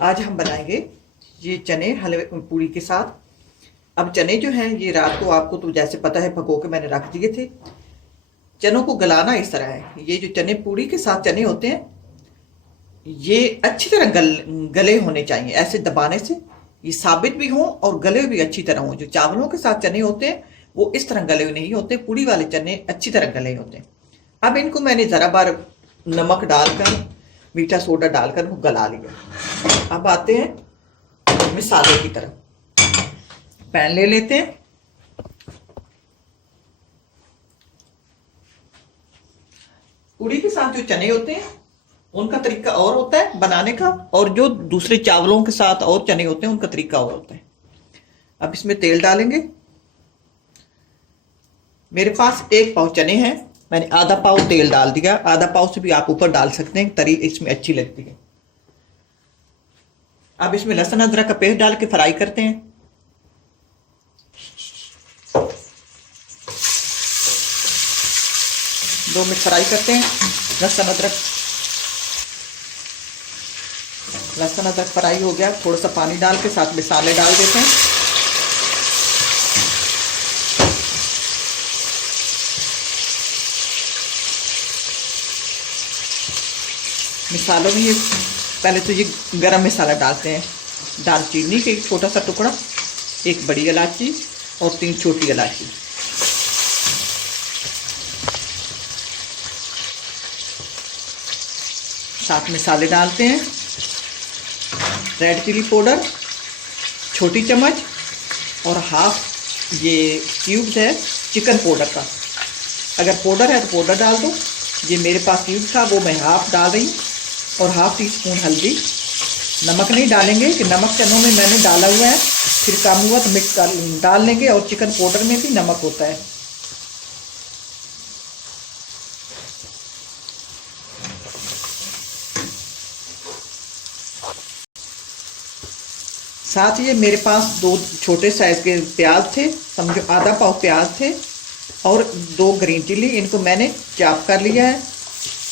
आज हम बनाएंगे ये चने हलवे पूड़ी के साथ। अब चने जो हैं ये रात को आपको तो जैसे पता है भगो के मैंने रख दिए थे। चनों को गलाना इस तरह है, ये जो चने पूड़ी के साथ चने होते हैं ये अच्छी तरह गले होने चाहिए। ऐसे दबाने से ये साबित भी हों और गले भी अच्छी तरह हों। जो चावलों के साथ चने होते हैं वो इस तरह गले नहीं होते, पूड़ी वाले चने अच्छी तरह गले होते हैं। अब इनको मैंने ज़रा बार नमक डालकर मीठा सोडा डालकर वो गला लिया। अब आते हैं मिसाले की तरफ। पैन ले लेते हैं, पूड़ी के साथ जो चने होते हैं उनका तरीका और होता है बनाने का, और जो दूसरे चावलों के साथ और चने होते हैं उनका तरीका और होता है। अब इसमें तेल डालेंगे। मेरे पास 1 पाव चने हैं, मैंने आधा पाव तेल डाल दिया। आधा पाव से भी आप ऊपर डाल सकते हैं, तरी इसमें अच्छी लगती है। अब इसमें लहसुन अदरक का पेस्ट डाल के फ्राई करते हैं। दो मिनट फ्राई करते हैं लहसुन अदरक फ्राई हो गया। थोड़ा सा पानी डाल के साथ मसाले डाल देते हैं। मसालों में ये पहले तो ये गरम मसाला डालते हैं। दालचीनी का एक छोटा सा टुकड़ा, 1 बड़ी इलायची और 3 छोटी इलायची। साथ मसाले डालते हैं। रेड चिली पाउडर छोटी चम्मच और हाफ ये क्यूब्स है चिकन पाउडर का। अगर पाउडर है तो पाउडर डाल दो। ये मेरे पास क्यूब था वो मैं हाफ डाल रही हूँ। और हाफ टी स्पून हल्दी। नमक नहीं डालेंगे कि नमक चनों में मैंने डाला हुआ है, फिर कम हुआ तो मिक्स डाल लेंगे। और चिकन पाउडर में भी नमक होता है। साथ ही मेरे पास 2 छोटे साइज के प्याज थे, समझो आधा पाव प्याज थे, और 2 ग्रीन चिली, इनको मैंने चॉप कर लिया है।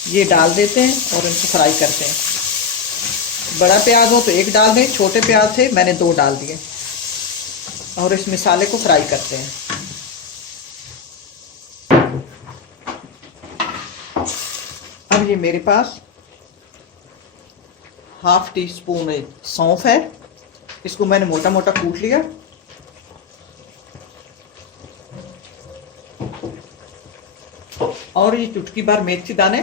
ये डाल देते हैं और इनको फ्राई करते हैं। बड़ा प्याज हो तो 1 डाल दें, छोटे प्याज थे मैंने 2 डाल दिए। और इस मसाले को फ्राई करते हैं। अब ये मेरे पास हाफ टी स्पून सौंफ है, इसको मैंने मोटा मोटा कूट लिया। और ये चुटकी भर मेथी दाने,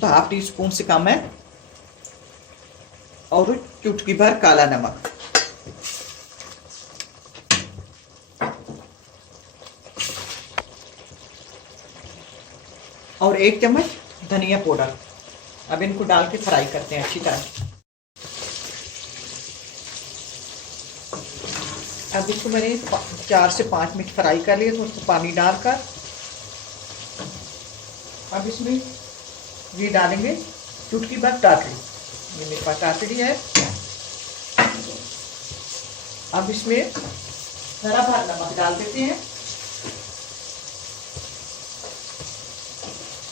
तो हाफ टी स्पून से कम है। और चुटकी भर काला नमक। और 1 चम्मच धनिया पाउडर। अब इनको डाल के फ्राई करते हैं अच्छी तरह। अब इसको मैंने 4 से 5 मिनट फ्राई कर लिया। थोड़ा सा पानी डालकर अब इसमें ये डालेंगे चुटकी भर टाटड़ी। ये मेरे पास टाटड़ी है। अब इसमें जरा भर नमक डाल देते हैं।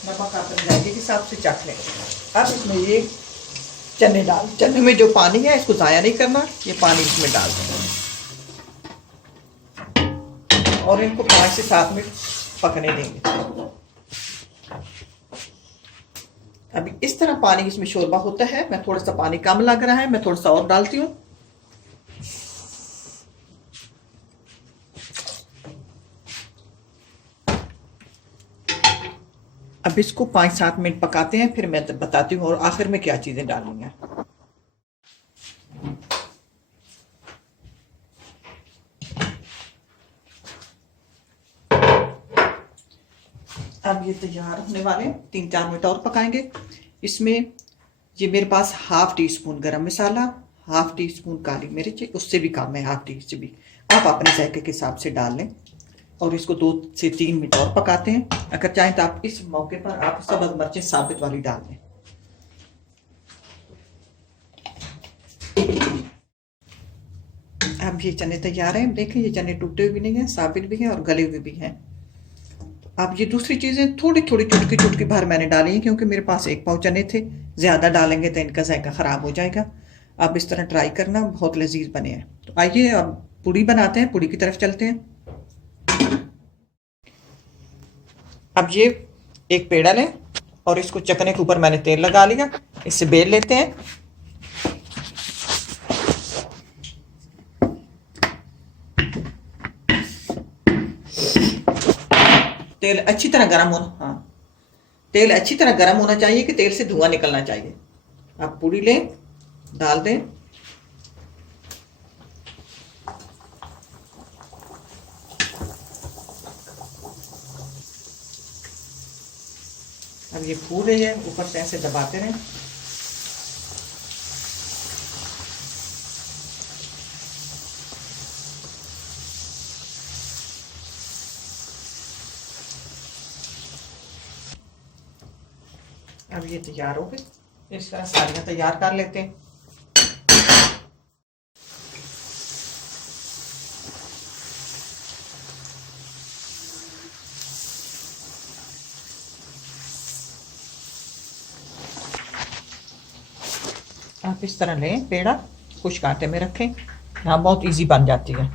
नमक अपने जायके के हिसाब से चख लें। अब इसमें ये चने में जो पानी है इसको ज़ाया नहीं करना, ये पानी इसमें डाल देंगे। और इनको 5 से 7 मिनट पकने देंगे। अभी इस तरह पानी इसमें शोरबा होता है। मैं थोड़ा सा पानी कम लग रहा है, मैं थोड़ा सा और डालती हूँ। अब इसको 5-7 मिनट पकाते हैं, फिर मैं बताती हूँ और आखिर में क्या चीजें डालनी है। अब ये तैयार होने वाले, 3-4 मिनट और पकाएंगे। इसमें ये मेरे पास हाफ टी स्पून गरम मसाला, हाफ टी स्पून काली मिर्च, उससे भी कम है, हाफ टी से भी आप अपने जायके के हिसाब से डाल लें। और इसको 2 से 3 मिनट और पकाते हैं। अगर चाहें तो आप इस मौके पर आप सब्ज़ मिर्चें साबित वाली डाल दें। अब ये चने तैयार हैं। देखें ये चने टूटे हुए भी नहीं हैं, साबित भी हैं और गले हुए भी हैं। अब ये दूसरी चीज़ें थोड़ी थोड़ी चुटकी चुटकी भर मैंने डाली हैं, क्योंकि मेरे पास 1 पाव चने थे। ज़्यादा डालेंगे तो इनका जायका ख़राब हो जाएगा। आप इस तरह ट्राई करना, बहुत लजीज बने हैं। तो आइए अब पूड़ी बनाते हैं, पूड़ी की तरफ चलते हैं। अब ये एक पेड़ा लें और इसको चकने के ऊपर मैंने तेल लगा लिया, इससे बेल लेते हैं। तेल अच्छी तरह गर्म होना, हाँ, तेल अच्छी तरह गर्म होना चाहिए कि तेल से धुआं निकलना चाहिए। आप पूड़ी लें, डाल दें। अब ये फूल रही है, ऊपर से ऐसे दबाते रहें। अब ये तैयार हो गए। इस तरह सारियां तैयार कर लेते हैं। आप इस तरह लें पेड़ा, कुछ कांटे में रखें, यहाँ बहुत इजी बन जाती है।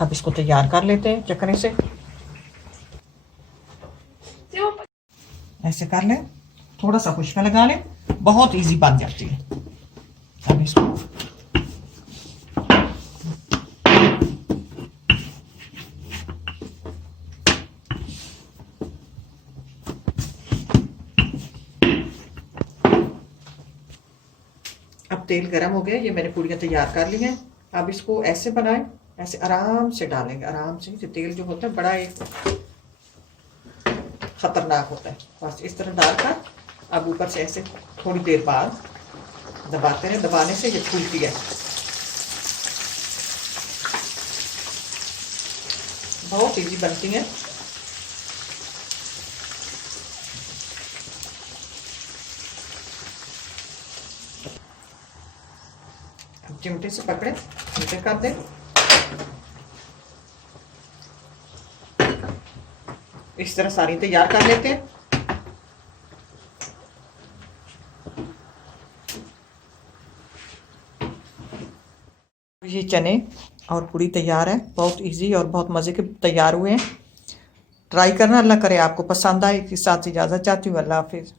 अब इसको तैयार कर लेते हैं चकने से, ऐसे कर लें, थोड़ा सा खुश्का लगा लें, बहुत इजी बन जाती है। अब इसको अब तेल गरम हो गया, ये मैंने पूड़ियाँ तैयार कर ली हैं। अब इसको ऐसे बनाएं, ऐसे आराम से डालेंगे, आराम से। ये तेल जो होता है बड़ा एक खतरनाक होता है। बस इस तरह डालकर अब ऊपर से ऐसे थोड़ी देर बाद दबाते रहे, दबाने से ये फूलती है। बहुत इजी बनती है। चिमटे से पकड़े, चिमटे कर दें। इस तरह सारी तैयार कर लेते हैं। ये चने और पूड़ी तैयार है, बहुत इजी और बहुत मज़े के तैयार हुए हैं। ट्राई करना, अल्लाह करे आपको पसंद आए। इस साथ इजाज़त चाहती हूँ, अल्लाह हाफिज़।